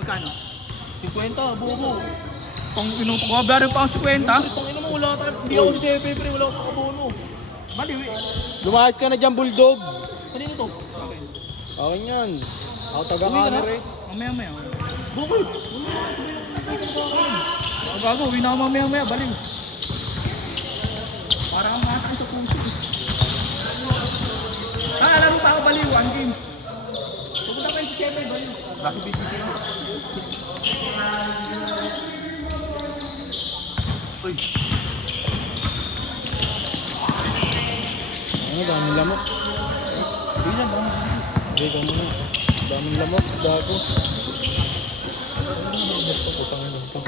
Magkano? 50, bubo. Pang inupabayaran pa ang 50? Itong ina mo, wala tayo. Hindi ako si Sebe, pre. Wala akong kabono. Baliw eh. Lumayas ka na dyan, Bulldog. Kanino to? Okay. Okay yan. Ako taga Uwi ka na? kaner eh. Mamaya. Bukod. Gago, uwi na ako mamaya. Baliw. Parang ang matang sa puso. Alam mo pa ako baliw. One game. Pupunta kayo si Sebe, baliw. Bakit bibigyan mo? Uy. Ano, daming lamok. Hindi na, bang. Hindi, gano'n na. Daming lamok, gago. Putang ina ito.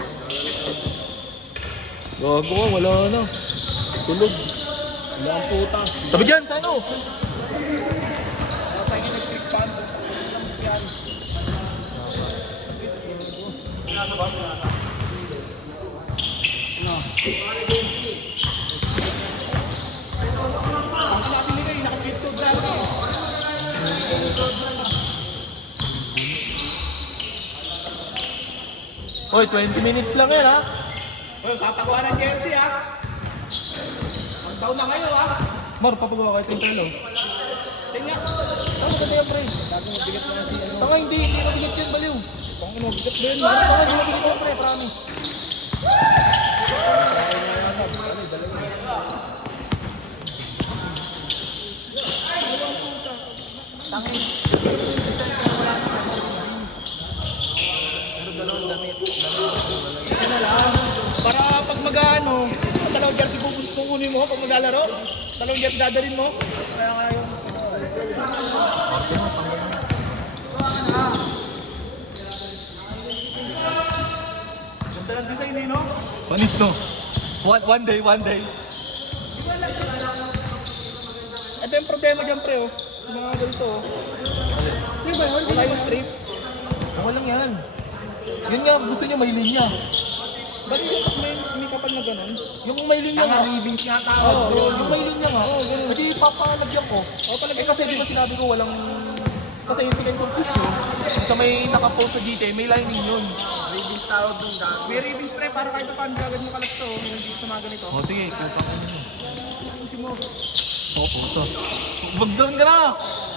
Gago ka, wala na. Tulog. Wala ang puta. Sabi dyan, sa ano? Patay nga nag-trick pan. Yan. No. Ang klase nila yung naka-cheat code dati. Oy, 20 minutes lang yan, ha? Uy, papakuha ng jersey ha. Mag-down na kayo ha. Mar, papagawa kayo tayong talo. Tingnan. Tama ka yan, pre. Tanga, hindi mabigat yan, baliw. Kung ano, bigat ba yun? Tanga, hindi mabigat yan, pre, promise. Tangin. Ito na lang. Para pag mag-ano, dalawang jersey kukunin mo pag maglalaro. Dalawang jersey dadalhin mo. Kaya nga yung... Ganda ng design eh, no? Panis, no? One day. Ito yung problema dyan, pre, oh. Yung mga ganito, oh. Di ba yun? Wala yung strip. Okay lang yan. Yun nga, gusto niya may linya. Ba't yung pag may kapal na ganun? Yung may linya nga. Ribbons nga tao. Oo, yung may linya nga. Oo, ganun. Hindi papalagyan ko. Oo, palagyan Kasi di ba sinabi ko walang... Kasi yung second picture, sa may nakapost sa GT, may lining yun. Ribbons tawag dun ka. May ribbons, pre, para kahit paano gagawin mo kalas to. Hindi sa mga ganito. O sige, kupang ano mo. Ayusin mo. Opo, ito. Mag-down ka na!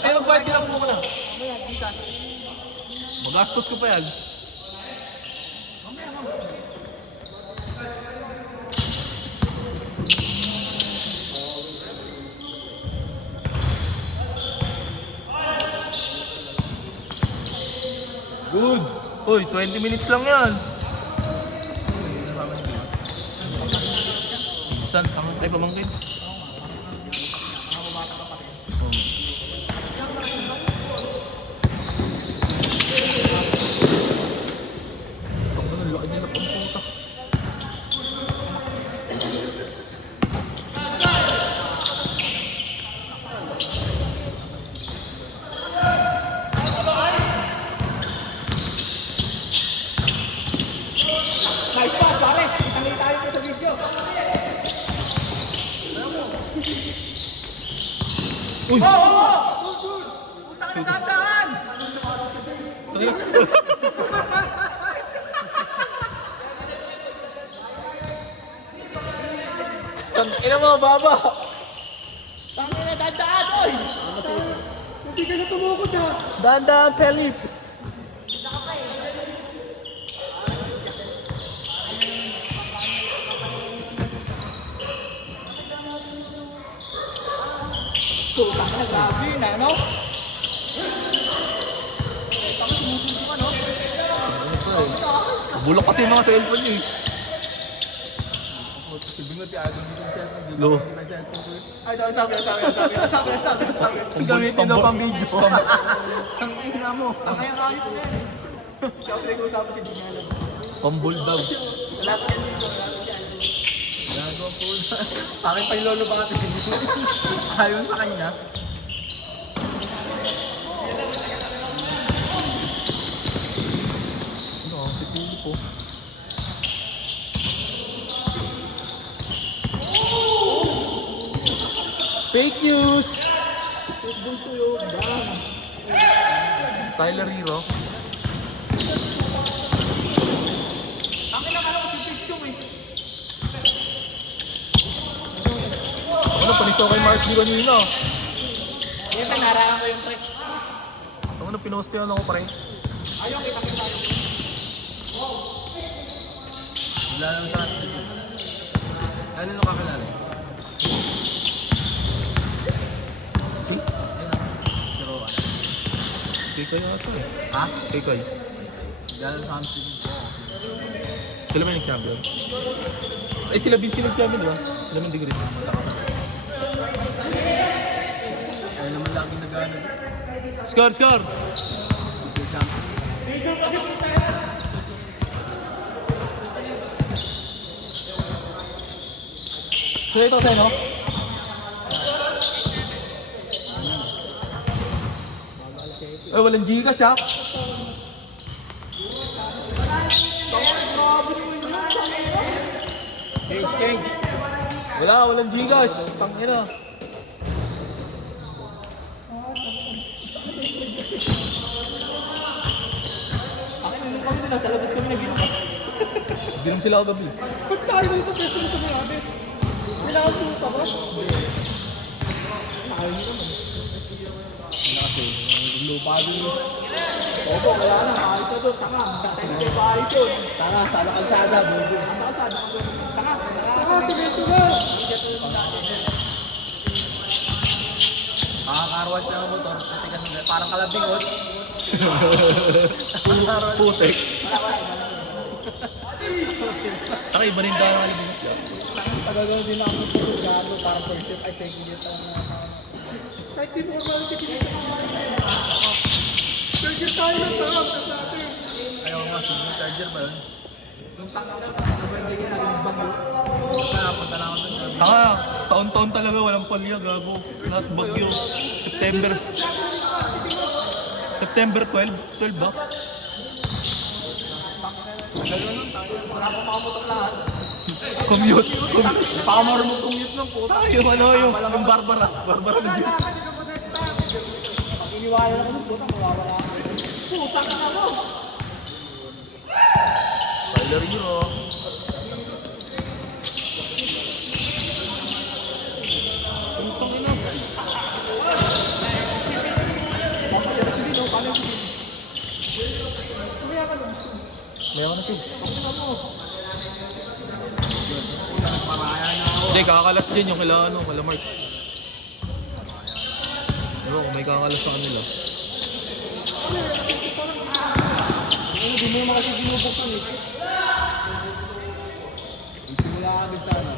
Eh, mag-bayad ka lang muna. Mamaya, kita. Magastos ko pa yan. Mamaya, mamaya. Good. Uy, 20 minutes lang yan. Saan? Ay, pamangkin. Ang ano, laki nila pang puta. Nice pass, pare. Kita-kita tayo sa video. Uy! Putang ina, dadaan! Ina mo, baba! Tangin na, dadaan, oy! Hindi ka na tumukod ha. Dahan-dahan, Philips! Putang ina, grabe na, no? Bulok kasi yung mga cellphone niyo eh. Lo. Ay, sabi. Gamitin daw pang video. Ang ina mo. Ang kaya kayo ko yan. Kaya pinag-uusapan si Dinala. Pambul daw. Wala pa yan dito. Gago po. Akin pa yung lolo baka ayaw sa kanya. Ano, si Pili po. Fake news! Tyler Hero. Nag-assist ako kay Mark D kanina. Yan, naharaan ko yung pre. Ako na pinostehan ako pre. Ayaw, kita. Wala lang sa atin. Ano nung kakilala? Si? Ayun na. Si Rowan. Kikay ata eh. Ha? Kikay. Wala lang sa atin. Sila may nag-champion? Ay sila Vinci nag-champion diba? Sila may degree. Ay naman lagi nag-ano. Scar! Scar! Super champion. So ito sa'yo no? Ay walang Gcash ha? Change. Walang Gcash. Tangina. Akin, nung kami na, nasa labas kami nag-inom. Binom sila kagabi. Ba't tayo na sa peso mo sa mga natin? Pinakasuta ba? Ayaw nyo naman. Ano kasi? Lupa din. Opo, wala na. Ayos na doon. Tanga. Magka-10K pa ayos yun. Tanga, sa kalsada, bubo. Nasa kalsada ka doon. Tanga. Tanga, simento na. Makakarwat na ang motor. Titigan nila. Parang kalabingot. Putek. Taka iba rin tayo ng alibinat yan. Tagagaw din ako ng tulog gago. Parang first year. Ay, second year tayo na. Kahit di formal si Pinito. Third year tayo na tayo. Ayaw nga, signal charger ba yun? Nung tanga na, nabalik na yung bago. Punta na ako dun. Taka, taon-taon talaga walang palya, gago. Lahat bagyo. September 12? 12 ba? Wala akong makamutok lahat. Commute. Pakamaro mo commute ng puta. Yung ano, yung Barbara. Barbara na dyan. Pag iniwanan ako ng puta, mawawala ako. Puta ka na mo! Tyler Hero. Puntang ina. Meron na siya. Hindi, kakalas din yung kila ano, kila Mark. Pero may kakalas sa kanila. Hindi mo naman kasi binubuksan eh. Simula agad sana.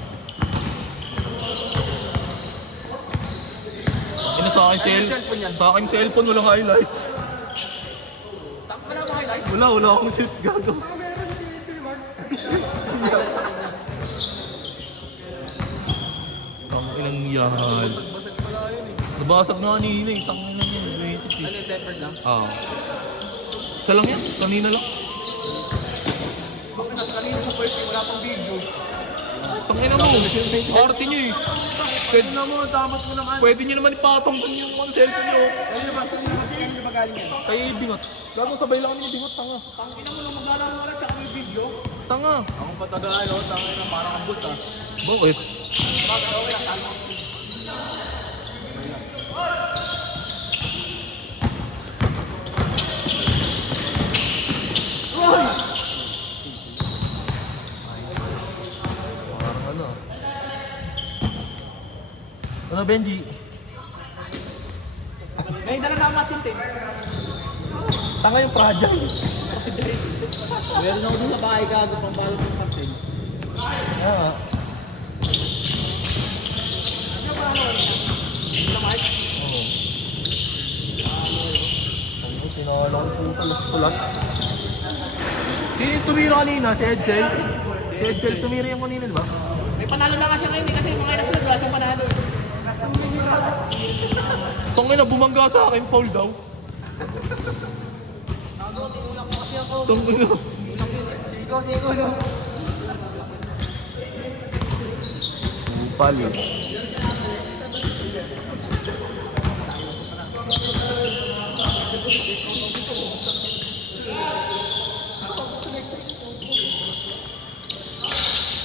Ano sa akin sa akin cellphone walang highlights. Wala ba highlight? Wala akong shoot gago. Tang ilang yan. Nabasag na kanina eh. Tang ilang yan. Basic eh. Ano yung temper lang? Isa lang yan. Kanina lang. Bakit nas kanina sa first wala pang video? Tang ina mo. Arte nyo eh. Pwede na mo, damat mo naman. Pwede nyo naman ipatong dun yung mga cellphone nyo. Ano ba? Saan ba galing yan? Kay Bingot. Gago sabay lang kami ni Bingot. Tanga. Tangina mo na maglalaro ka rin tsaka may video. Tanga. Ako patagaan, oh. Tangin na parang ambot, ah. Bakit? Bakit okay lang? Tama. Parang ano. Ano Benji? May dala na ang masintin. Tanga yung fragile. Meron ako dun sa bahay gago pang balot ng kapten. Ah. Ano ba ano? Sa mic? Oo. Ang tinawala ko yung tulas-tulas. Sino yung tumira kanina? Si Edsel? Si Edsel tumira yung kanina, di ba? May panalo na kasi ngayon eh, kasi mga inas na wala siyang panalo. Tangina, bumangga sa akin, foul daw. Tangina. Sigo, no? Upal yun.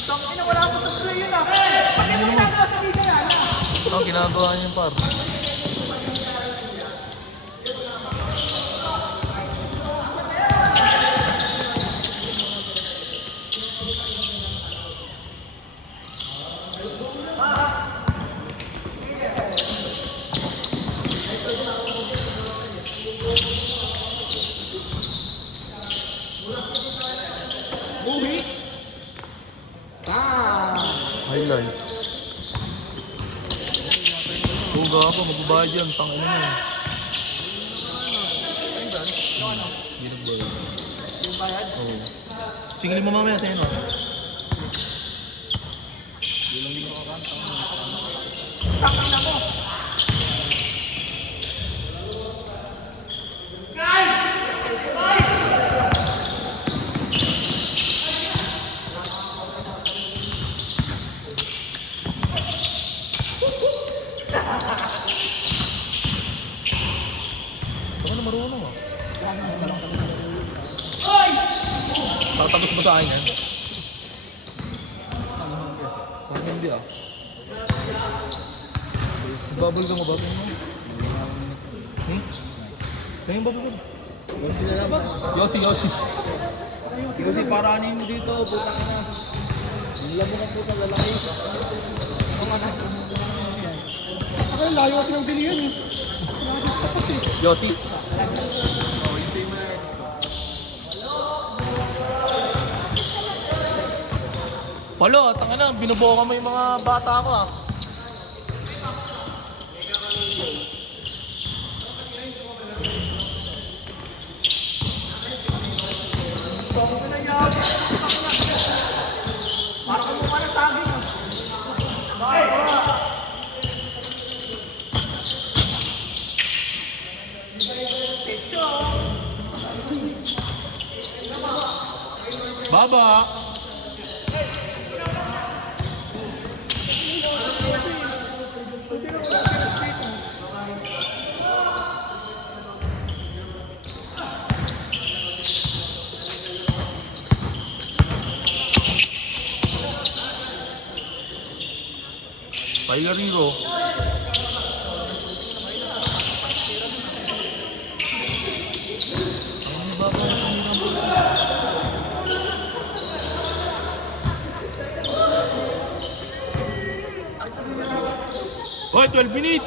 Tangina, wala ako sa play yun ah. Pag ito ginagawa sa liga yan ah. Ang ginagawa niya par. Highlights. Huwag ako, magbabayad yan. Tangin mo. Hindi nagbayad. Yung bayad? Oo. Singilin mo mamaya sa'yo no? Sakang na mo! Baka na marunong ah. Tatapos ba sa akin yan? Parang hindi ah. Bubble ka mo ba? Kaya yung bubble ka. Yossi. Kasi paranin mo dito, puta ka na. Ang labo ka puta, lalaki. Ako yung layo kasi ng bili yan eh. Yossi? Palo, tanga na, binubuo ka mo yung mga bata ko ah. Para ka mukha ng saging ah. Baba! Pailariro. Hoy, 12 minutes!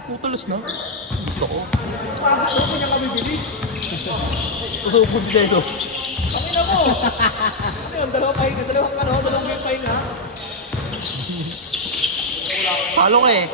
Nagputalos na. Gusto ko. Gusto ko niya kami bilis. Usupon si Dedo. Pakina mo! Ano yun? Dalawang pahinga, dalawang game pahinga. Palo ka eh.